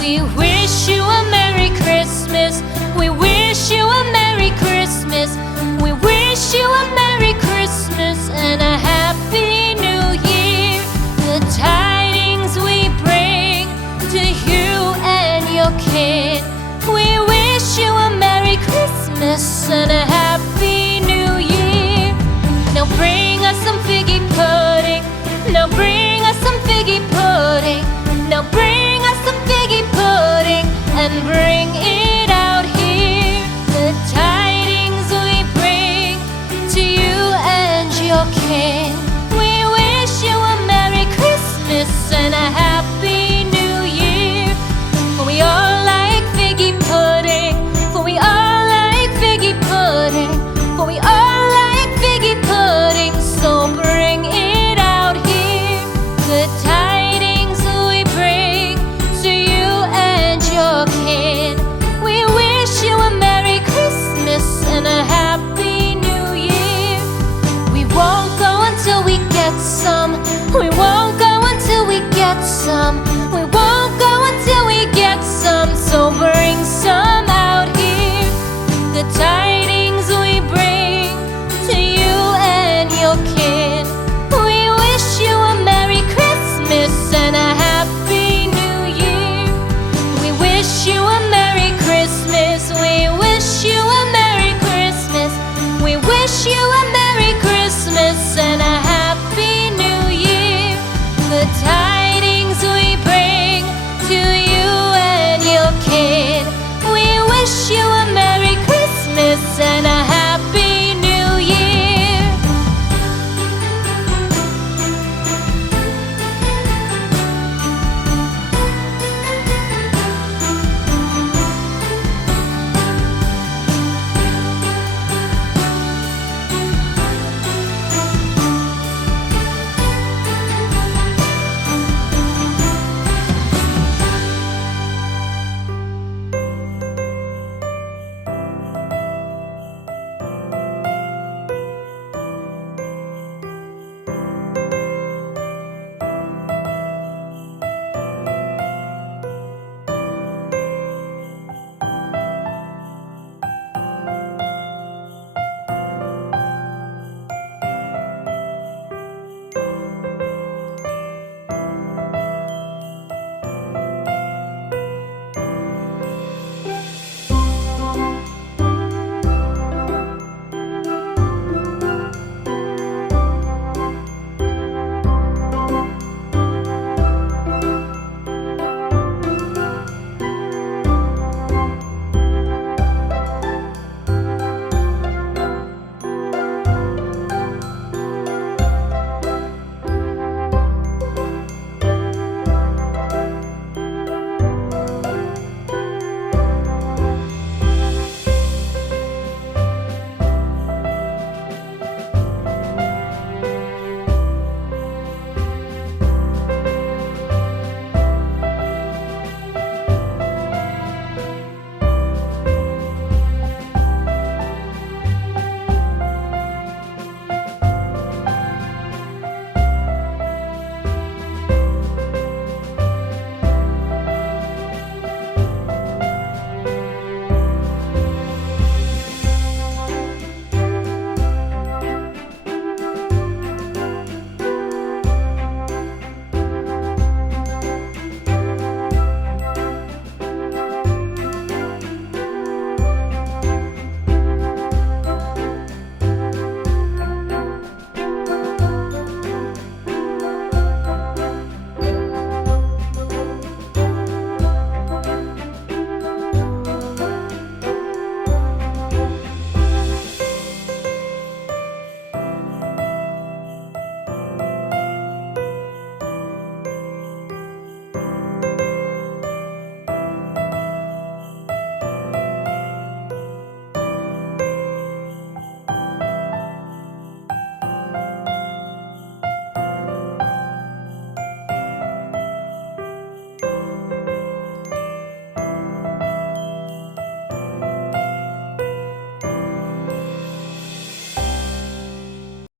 We wish you a Merry Christmas. We wish you a Merry Christmas. We wish you a Merry Christmas and a Happy New Year. The tidings we bring to you and your kid. We wish you a Merry Christmas and a Happy New Year. Now bring us some figgy pudding. Now bring us some figgy pudding. Now bring us some figgy pudding and bring it out here. The tidings we bring to you and your kin. We wish you a Merry Christmas and a Happy New Year. For we all like figgy pudding. For we all like figgy pudding. For we all like figgy pudding. So bring it out here. The tidings we bring to you and your kin. We wish you a Merry Christmas and a Happy New Year. We won't go until we get some. We won't go until we get some.